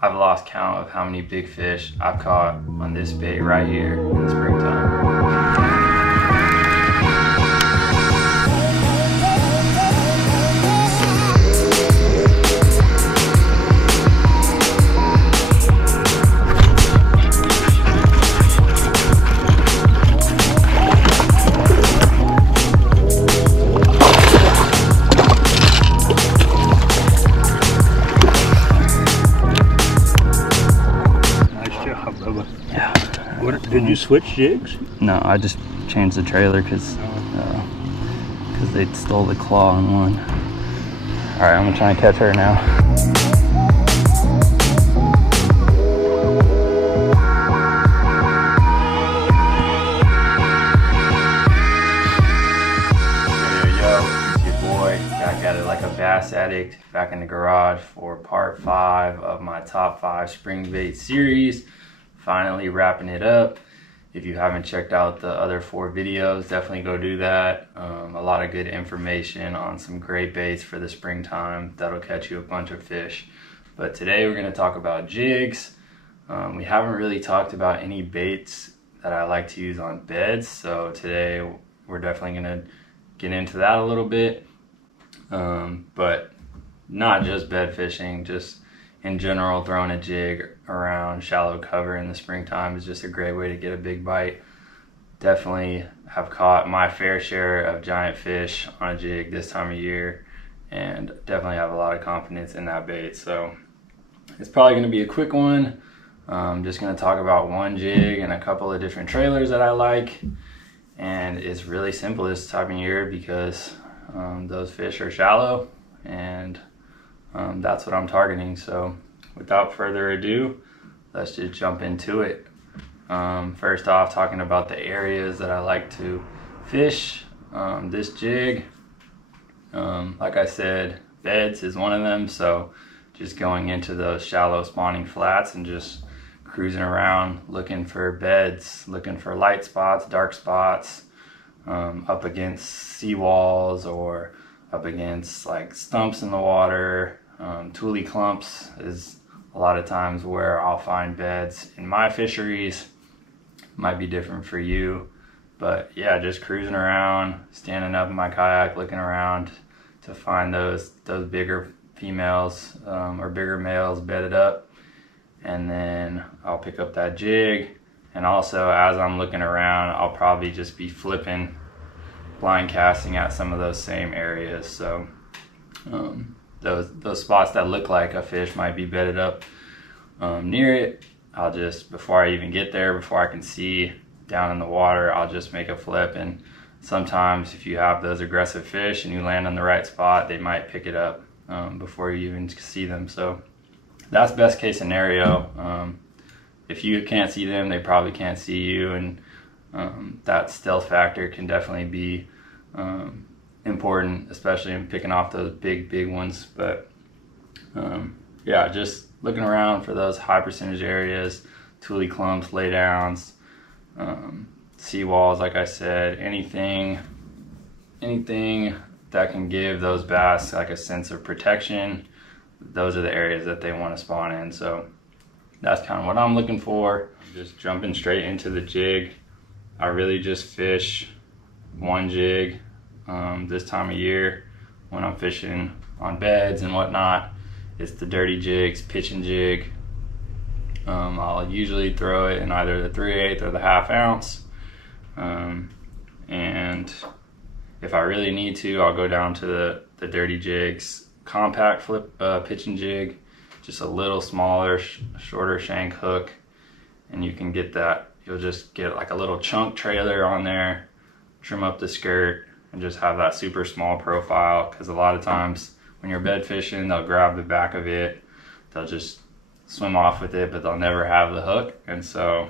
I've lost count of how many big fish I've caught on this bait right here in the springtime. Did you switch jigs? No, I just changed the trailer because they stole the claw in one. All right, I'm gonna try and catch her now. Yo, it's your boy. I got it like a bass addict back in the garage for part 5 of my top 5 spring bait series. Finally wrapping it up. If you haven't checked out the other 4 videos, definitely go do that. A lot of good information on some great baits for the springtime that'll catch you a bunch of fish. But today we're going to talk about jigs. We haven't really talked about any baits that I like to use on beds, so today we're definitely going to get into that a little bit. But not just bed fishing, just in general, throwing a jig around shallow cover in the springtime is just a great way to get a big bite. Definitely have caught my fair share of giant fish on a jig this time of year, and definitely have a lot of confidence in that bait. So it's probably going to be a quick one. I'm just going to talk about one jig and a couple of different trailers that I like, and it's really simple this time of year because those fish are shallow, and that's what I'm targeting. So without further ado, let's just jump into it. First off, talking about the areas that I like to fish this jig. Like I said, beds is one of them, so just going into those shallow spawning flats and just cruising around looking for beds, looking for light spots, dark spots, up against seawalls or up against like stumps in the water. Tule clumps is a lot of times where I'll find beds in my fisheries. Might be different for you, but yeah, just cruising around, standing up in my kayak, looking around to find those bigger females or bigger males bedded up, and then I'll pick up that jig. And also, as I'm looking around, I'll probably just be flipping, blind casting at some of those same areas. So those spots that look like a fish might be bedded up near it, I'll just, before I even get there, before I can see down in the water, I'll just make a flip. And sometimes if you have those aggressive fish and you land on the right spot, they might pick it up before you even see them. So that's best case scenario. If you can't see them, they probably can't see you, and that stealth factor can definitely be important, especially in picking off those big ones. But yeah, just looking around for those high percentage areas, tule clumps, laydowns, seawalls, like I said, anything that can give those bass like a sense of protection. Those are the areas that they want to spawn in. So that's kind of what I'm looking for. Just jumping straight into the jig. I really just fish one jig this time of year when I'm fishing on beds and whatnot. It's the dirty jigs, Pitchin jig. I'll usually throw it in either the 3/8 or the 1/2 ounce. And if I really need to, I'll go down to the dirty jigs compact flip Pitchin jig, just a little smaller, shorter shank hook, and you can get that. You'll just get like a little chunk trailer on there, trim up the skirt, and just have that super small profile, because a lot of times when you're bed fishing, they'll grab the back of it, they'll just swim off with it, but they'll never have the hook. And so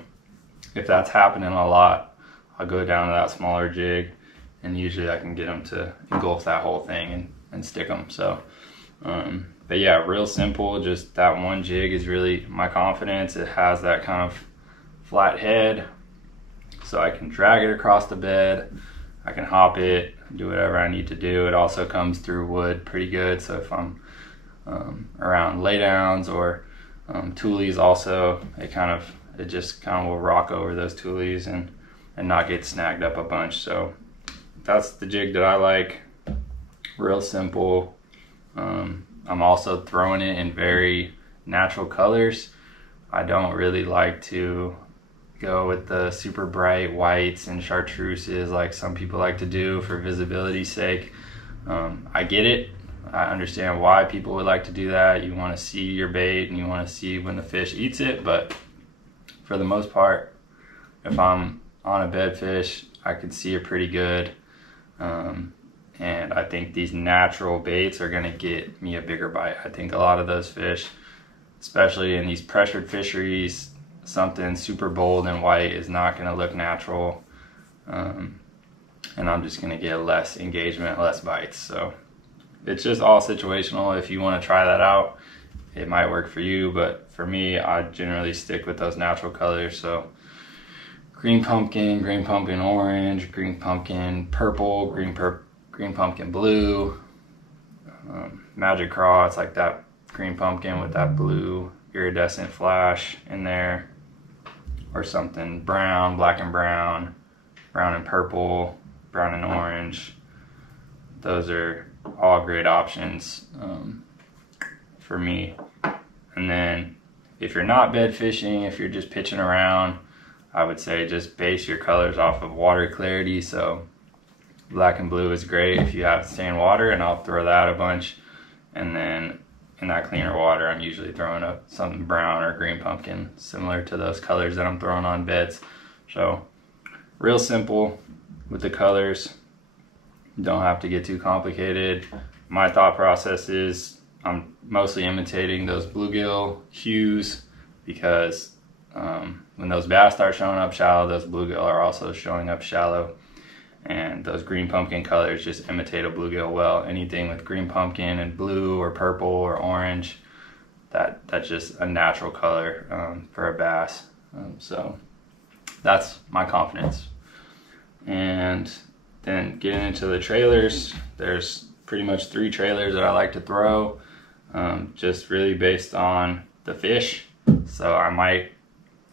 if that's happening a lot, I'll go down to that smaller jig, and usually I can get them to engulf that whole thing and stick them. So but yeah, real simple. Just that one jig is really my confidence. It has that kind of flat head, so I can drag it across the bed, I can hop it, do whatever I need to do. It also comes through wood pretty good, so if I'm around laydowns or Toolies also, it just kind of will rock over those toolies and not get snagged up a bunch. So that's the jig that I like. Real simple. I'm also throwing it in very natural colors. I don't really like to go with the super bright whites and chartreuses like some people like to do for visibility's sake. I get it. I understand why people would like to do that. You want to see your bait and you want to see when the fish eats it, but for the most part, if I'm on a bed fish, I can see it pretty good. And I think these natural baits are gonna get me a bigger bite. I think a lot of those fish, especially in these pressured fisheries, something super bold and white is not gonna look natural. And I'm just gonna get less engagement, less bites. So it's just all situational. If you wanna try that out, it might work for you, but for me, I generally stick with those natural colors. So green pumpkin orange, green pumpkin purple, green pumpkin blue, magic craw, it's like that green pumpkin with that blue iridescent flash in there, or something brown, black and brown, brown and purple, brown and orange. Those are all great options for me. And then if you're not bed fishing, if you're just pitching around, I would say just base your colors off of water clarity. So black and blue is great if you have to stay in water, and I'll throw that a bunch. And then in that cleaner water, I'm usually throwing up something brown or green pumpkin, similar to those colors that I'm throwing on beds. So real simple with the colors. Don't have to get too complicated. My thought process is I'm mostly imitating those bluegill hues, because when those bass start showing up shallow, those bluegill are also showing up shallow. And those green pumpkin colors just imitate a bluegill well. Anything with green pumpkin and blue or purple or orange, that's just a natural color for a bass. So that's my confidence. And then getting into the trailers, there's pretty much 3 trailers that I like to throw, just really based on the fish. So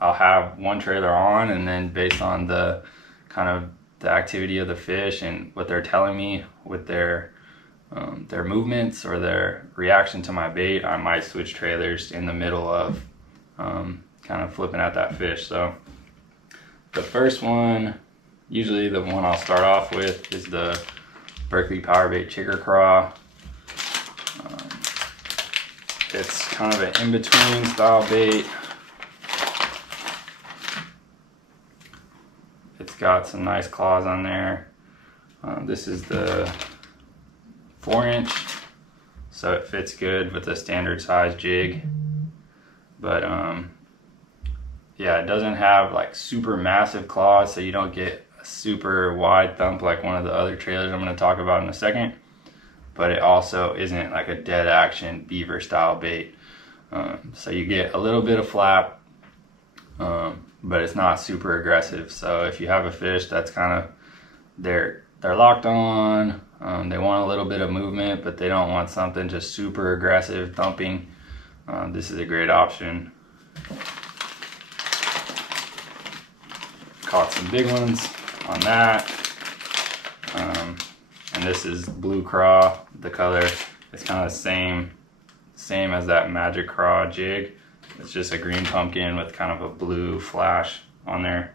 I'll have one trailer on, and then based on the kind of the activity of the fish and what they're telling me with their movements or their reaction to my bait, I might switch trailers in the middle of kind of flipping at that fish. So the first one, usually the one I'll start off with, is the Berkley Powerbait Chigger Craw. It's kind of an in-between style bait. It's got some nice claws on there. This is the 4-inch, so it fits good with a standard size jig. But yeah, it doesn't have like super massive claws, so you don't get a super wide thump like one of the other trailers I'm going to talk about in a second. But it also isn't like a dead action beaver style bait. So you get a little bit of flap, but it's not super aggressive. So if you have a fish that's kind of, they're locked on, they want a little bit of movement, but they don't want something just super aggressive thumping, this is a great option. Caught some big ones on that. And this is blue craw, the color. It's kind of the same as that magic craw jig. It's just a green pumpkin with kind of a blue flash on there.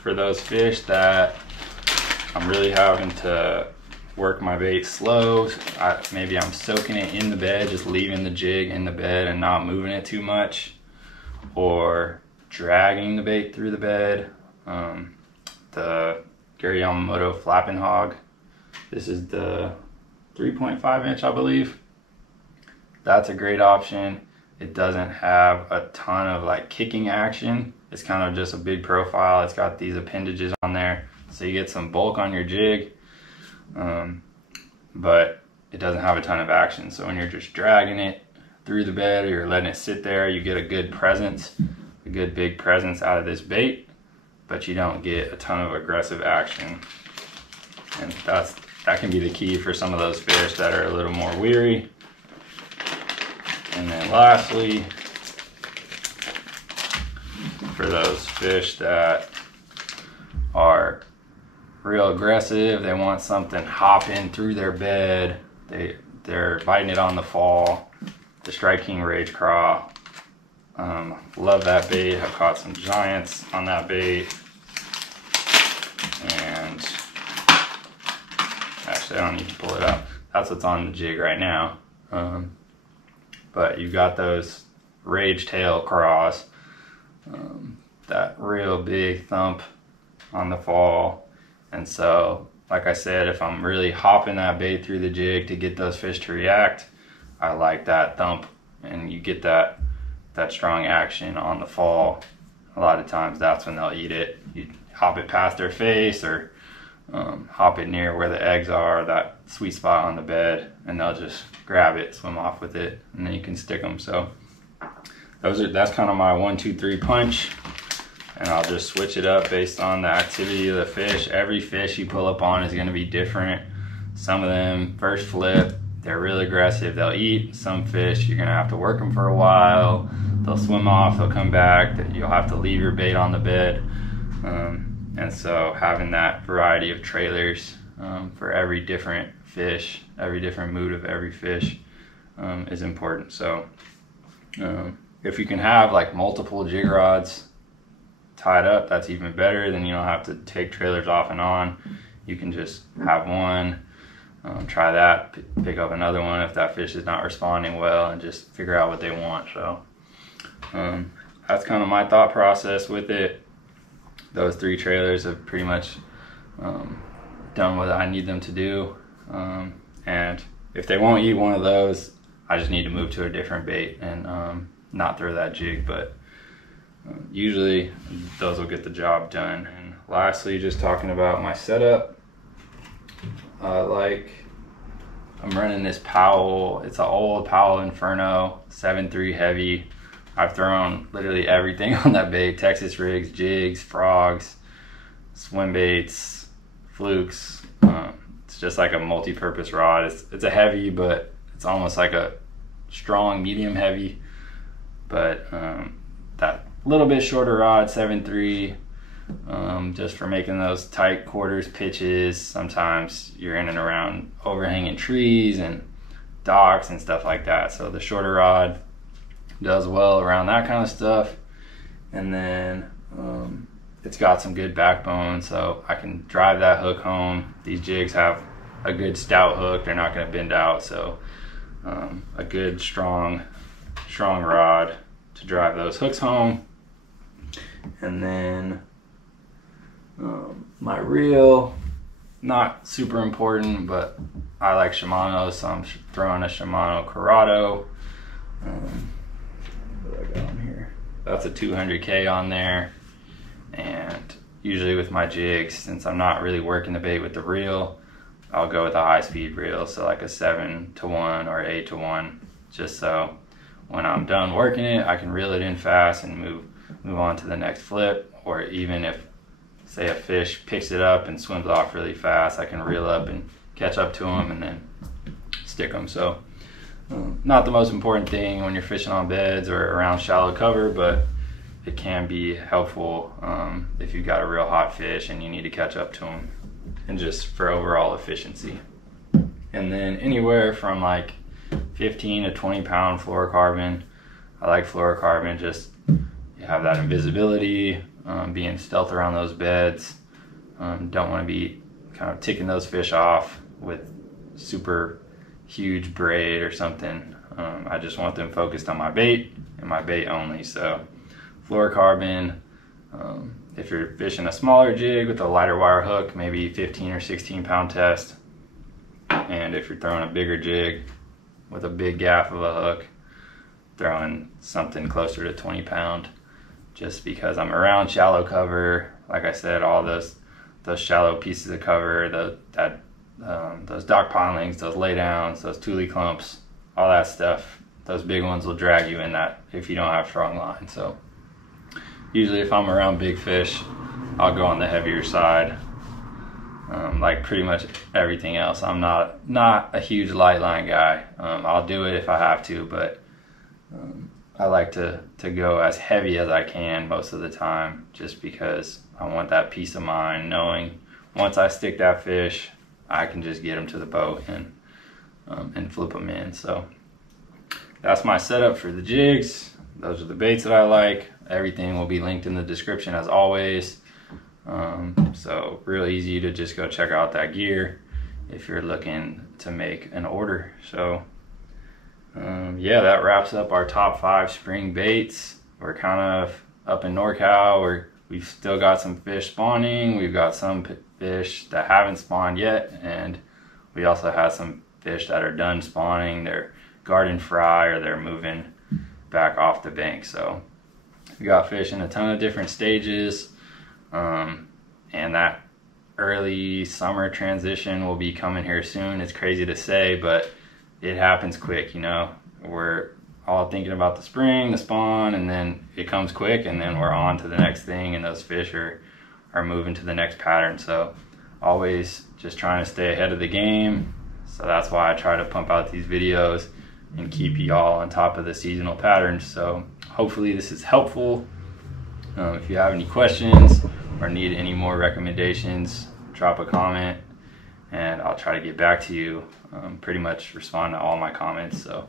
For those fish that I'm really having to work my bait slow, maybe I'm soaking it in the bed, just leaving the jig in the bed and not moving it too much, or dragging the bait through the bed. The Yamamoto Flappin hog, this is the 3.5 inch, I believe. That's a great option. It doesn't have a ton of like kicking action. It's kind of just a big profile. It's got these appendages on there, so you get some bulk on your jig, but it doesn't have a ton of action. So when you're just dragging it through the bed or you're letting it sit there, you get a good presence, a good big presence out of this bait, but you don't get a ton of aggressive action. And that can be the key for some of those fish that are a little more weary. And then lastly, for those fish that are real aggressive, they want something hopping through their bed, they're biting it on the fall, the Strike King Rage Craw. Love that bait. I've caught some giants on that bait. And actually, I don't need to pull it out. That's what's on the jig right now. But you've got those Rage Tail Craws, that real big thump on the fall. And so, like I said, if I'm really hopping that bait through the jig to get those fish to react, I like that thump, and you get that strong action on the fall. A lot of times that's when they'll eat it. You hop it past their face, or hop it near where the eggs are, that sweet spot on the bed, and they'll just grab it, swim off with it, and then you can stick them. So that's kind of my 1, 2, 3 punch. And I'll just switch it up based on the activity of the fish. Every fish you pull up on is going to be different. Some of them, first flip, they're really aggressive, they'll eat. Some fish, you're going to have to work them for a while. They'll swim off, they'll come back. You'll have to leave your bait on the bed. And so having that variety of trailers for every different fish, every different mood of every fish is important. So if you can have like multiple jig rods tied up, that's even better. Then you don't have to take trailers off and on. You can just have one, try that, pick up another one if that fish is not responding well, and just figure out what they want. So that's kind of my thought process with it. Those 3 trailers have pretty much done what I need them to do. And if they won't eat one of those, I just need to move to a different bait and not throw that jig. But usually those will get the job done. And lastly, just talking about my setup, I'm running this Powell. It's an old Powell Inferno 7.3 heavy. I've thrown literally everything on that bait: Texas rigs, jigs, frogs, swim baits, flukes. It's just like a multi-purpose rod. It's a heavy, but it's almost like a strong medium heavy. But that little bit shorter rod, 7.3, just for making those tight quarters pitches. Sometimes you're in and around overhanging trees and docks and stuff like that. So the shorter rod does well around that kind of stuff. And then it's got some good backbone, so I can drive that hook home. These jigs have a good stout hook. They're not going to bend out. So a good strong rod to drive those hooks home. And then my reel, not super important, but I like Shimano, so I'm throwing a Shimano Curado. What do I got on here? That's a 200K on there. And usually with my jigs, since I'm not really working the bait with the reel, I'll go with a high-speed reel, so like a 7-to-1 or 8-to-1, just so when I'm done working it, I can reel it in fast and move on to the next flip. Or even if, say, a fish picks it up and swims off really fast, I can reel up and catch up to them and then stick them. So not the most important thing when you're fishing on beds or around shallow cover, but it can be helpful if you've got a real hot fish and you need to catch up to them, and just for overall efficiency. And then anywhere from like 15 to 20 pound fluorocarbon. I like fluorocarbon, just you have that invisibility, being stealth around those beds. Don't want to be kind of ticking those fish off with super huge braid or something. I just want them focused on my bait and my bait only. So fluorocarbon, if you're fishing a smaller jig with a lighter wire hook, maybe 15 or 16 pound test. And if you're throwing a bigger jig with a big gaff of a hook, throwing something closer to 20 pound, just because I'm around shallow cover. Like I said, all those shallow pieces of cover, those dock pilings, those laydowns, those tule clumps, all that stuff, those big ones will drag you in that if you don't have strong line. So usually if I'm around big fish, I'll go on the heavier side. Like pretty much everything else, I'm not a huge light line guy. I'll do it if I have to, but I like to go as heavy as I can most of the time, just because I want that peace of mind knowing once I stick that fish, I can just get them to the boat and flip them in. So that's my setup for the jigs. Those are the baits that I like. Everything will be linked in the description as always. So real easy to just go check out that gear if you're looking to make an order. So yeah, that wraps up our top 5 spring baits. We're kind of up in NorCal. We've still got some fish spawning. We've got some fish that haven't spawned yet, and we also have some fish that are done spawning. They're garden fry or they're moving back off the bank. So we got fish in a ton of different stages, and that early summer transition will be coming here soon. It's crazy to say, but it happens quick, you know. We're all thinking about the spring, the spawn, and then it comes quick, and then we're on to the next thing, and those fish are moving to the next pattern. So always just trying to stay ahead of the game. So that's why I try to pump out these videos and keep y'all on top of the seasonal patterns. So hopefully this is helpful. If you have any questions or need any more recommendations, drop a comment and I'll try to get back to you. Pretty much respond to all my comments. So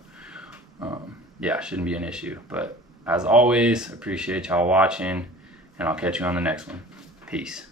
yeah, shouldn't be an issue. But as always, appreciate y'all watching, and I'll catch you on the next one. Peace.